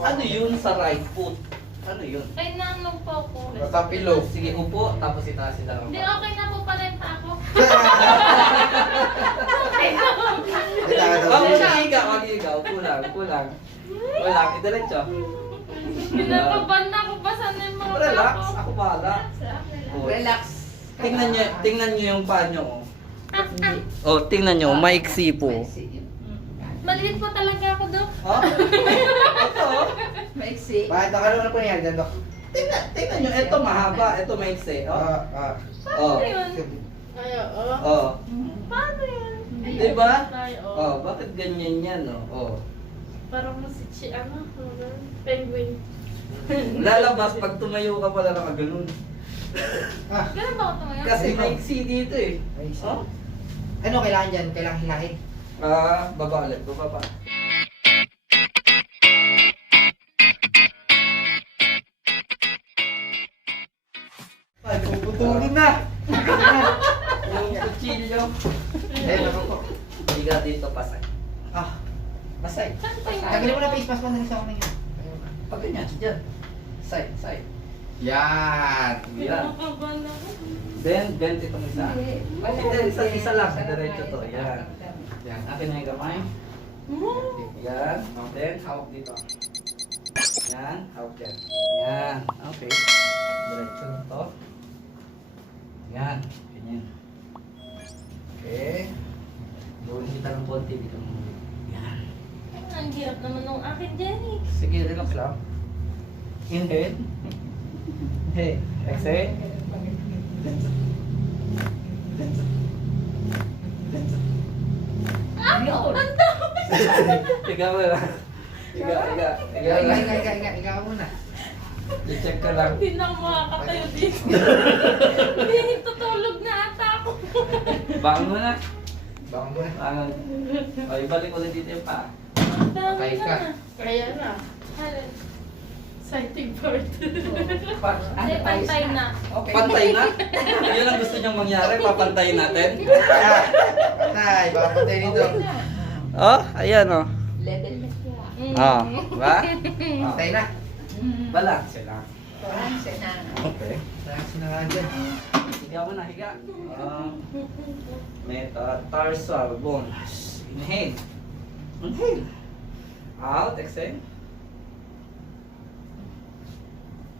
Ano yun sa right foot? Ano yun? Ay, naanong po ako. Matapilo. Sige, upo, tapos itaas sila ng Hindi, paa. okay na po pala yung ako. Oh, wag higa. Upo lang, upo lang. Wala, idiretso. Pinapaban na ako pa sana yung mga Relax, ako. ako bahala. Oh. Relax. Tingnan nyo yung paa nyo. Oh, tingnan nyo, maiksi po. Maliit po talaga ako, Dok. Ha? Ito, oh. Maiksi. Bakit nakano na po yan dyan, Dok? Tingnan nyo, ito mahaba, ito maiksi. Oh. Oh. Paano yun? Ay, oo. Oh. Paano yun? Diba? Ay, oo. Oh, bakit ganyan yan, oh? Oh. Parang si ano, penguin. Lalabas pag tumayo ka pala nakaganon. Ganun ba ako tumayo? Kasi maiksi dito eh. Maiksi. Oh? Ano kailangan dyan? Kailangan hilahin? Baba ulit, baba pa. Ay, puputulin na! Yung kutsilyo. Eh, nako po. Hindi ka dito pasay. Masay. Saan pa yun? Tanggalin mo na face mask mo na sa ako na yun. Pag ganyan, dyan. Side, side. Yan. Yan. Pinakaban ako. Then, bend itong isa. Then, isa lang. Diretso to. Yan. Yan. Akin na yung kamay. Yan. Then, hawak dito. Yan. Hawak yan. Yan. Okay. Diretso lang to. Yan. Ganyan. Okay. Gawin kita ng konti dito. Yan. Ang hirap naman nung akin, Jenny. Sige, relax lang. Inhale. Hey, exhale. Ang dami! Tiga mo lang. Tiga. Ikaw muna. I-check ka lang. Hindi na ako makakatayo dito. Hindi, tutulog na ata ako. Bangon mo na. Bangon muna. Bangon. O, ibalik ulit dito yung paa. Ang dami Patay ka. na. Kaya na. Halin. Sighting part. Pa- Hindi, pantay na. Pantay na? Yun ang gusto niyang mangyari, papantayin natin. Patay. Baka patay nito. Oh, ayan oh. Level na siya. Ah, ba? Patay na. Balance lang. Parang na. Okay. Saan sinangaan dyan? Higa mo na, higa. Metatarsal bones. Inhale. Inhale. Out, exhale.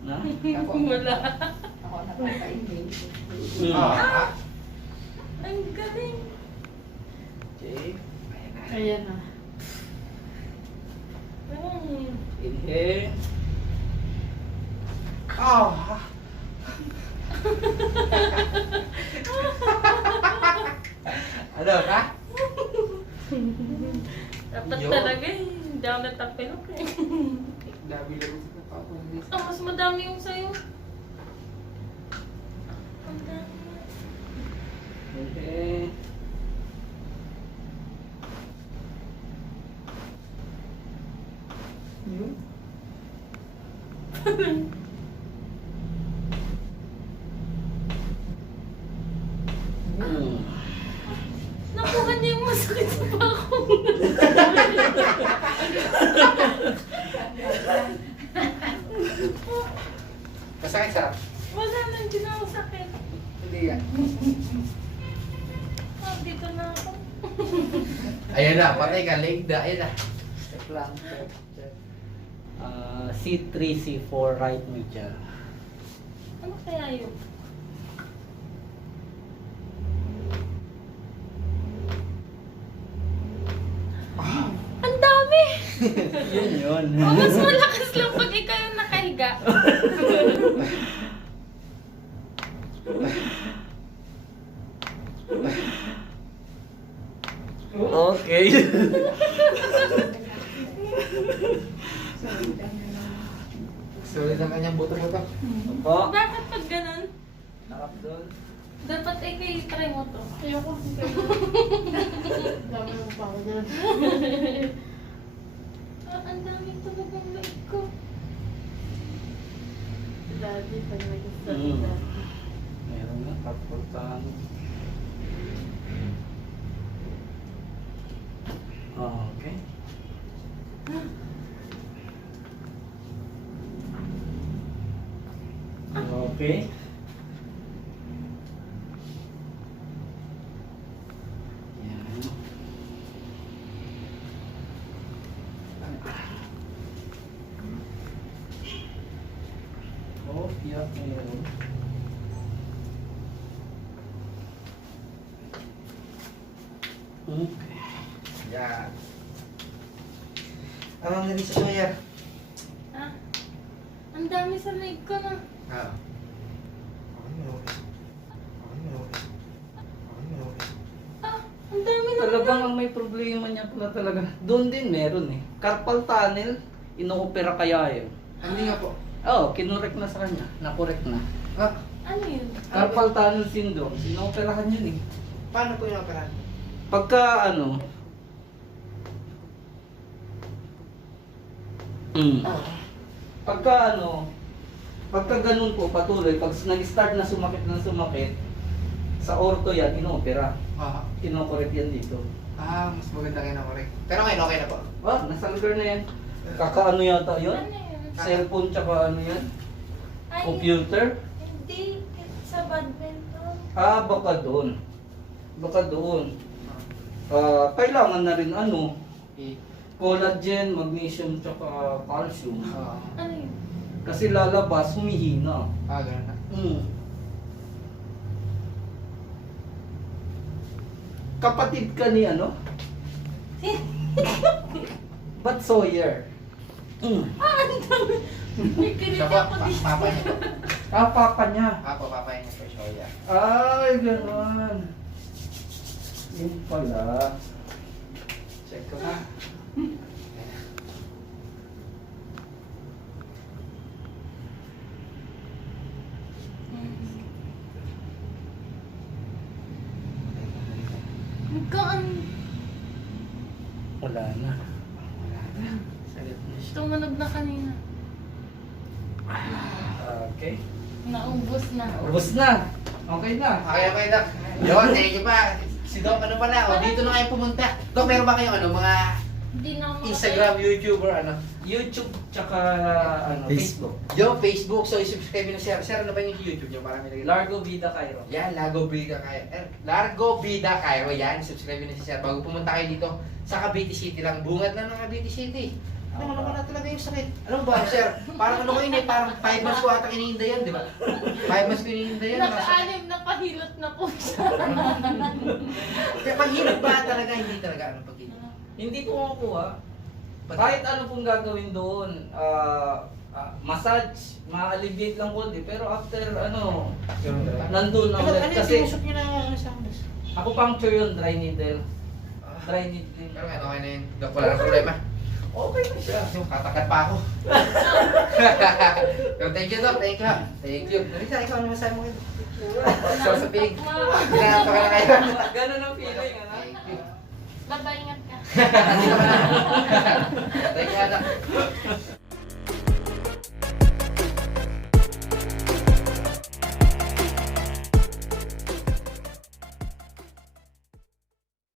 Na? Wala. Ako napapainin. Ah. Ang galing. Okay. Ayan na. Inhale. Ah. Ano ka? Dapat Yo. talaga eh. Hindi ako natapilok eh. Dami lang sa napapanis. Oh, mas madami yung sa'yo. Ang dami. Okay. Nakuha niya yung masakit sa bako. Masakit sa? Wala nang ginawa sakit. Hindi yan. Oh, dito na ako. Ayan na, patay ka. Leg na. Ayan na. Check lang. Check. C3, C4, right medial. Ano kaya yun? Ang dami! Yun. Oh, mas malakas lang pag ikaw yung nakahiga. Okay. Sulit ang kanyang buto-buto. Po. Bakit pag ganun? Nakap doon. Dapat ikaw try mo to. Ayoko. Dami mo pa ako dyan. Ang dami talagang lait ko. Daddy, pag nagsasalita. Meron nga, kaportahan. Okay. Okay. Yan. Oh, tiyak meron. Okay. Yan. Anong nari sa soya? Ah, ang dami sa leg ko na. Ah. Ah, ang dami na. Talagang ang may problema niya pala talaga. Doon din meron eh. Carpal tunnel, inoopera kaya yun. Hindi nga po. Oo, kinurek na sa kanya. Nakorek na. Ah, Ano yun? Carpal tunnel syndrome, inooperahan yun eh. paano po yung operahan? Pagka ano, pagka ano, pagka ganun po patuloy, pag nag-start na sumakit, sa orto yan, inoopera. Ah. Kinokorek yan dito. Ah, mas maganda kayo na correct. Pero ngayon, okay na po. Ah, nasa lugar na yan. Kakaano yata yun? Ano yun? Cellphone tsaka ano yan? Ay, Computer? hindi. Sa badminton. Ah, baka doon. Baka doon. Kailangan na rin ano, collagen, magnesium, tsaka calcium. Ano yun? Kasi lalabas, humihina. Ganun na. Kapatid ka ni ano? Ba't Sawyer? Ah, ang dami. May kilit Siya po, ako dito. papa niya po. Ah, papa niya. Papa niya po soya. Ay, gano'n. Yun pala. Check ko na. Magkaan. Wala na. Salit na siya. Tumunog na kanina. Okay. Naubos na. Ubus na. Okay na. Okay, Doc. Yun, thank you pa. Si Doc, ano pala? O, dito na kayo pumunta. Doc, meron ba kayong ano, mga Hindi na ako Instagram, YouTuber, ano? YouTube tsaka ano, Facebook. Yo, Facebook. So, i-subscribe nyo na Sir. Sir, ano ba yung YouTube nyo? Para may lagay. Largo Vida Cairo. Yan, Largo Vida Cairo. Largo Vida Cairo. Yan, subscribe nyo na si Sir. Bago pumunta kayo dito sa Cavite City lang. Bungad lang ng Cavite City. Ano na talaga yung sakit? Ano ba, Sir? Parang ano ko yun eh. Parang 5 months ko ata iniinda yan, di ba? 5 months ko iniinda yan. Naka-anim na pahilot na po siya. Kaya paghilot ba talaga? Hindi talaga. Ano paghilot? Hindi ko makukuha. Kahit ano pong gagawin doon, massage, ma-alleviate lang konti. Pero after ano, nandun na Ano ulit. yung Kasi tinusok nyo na sa akin? ako puncture yun, dry needle. Dry needle. Pero ngayon, okay na yun. Doc, wala na problema. Okay na siya. Yung katakat pa ako. So, thank you, Doc. Thank you. Thank you. Narisa, ikaw naman sa mo. So, sa pig. Ginagawa ka na kayo. Ganun ang feeling, ano? Thank you. Baba, ingat ka. Thank you, Doc.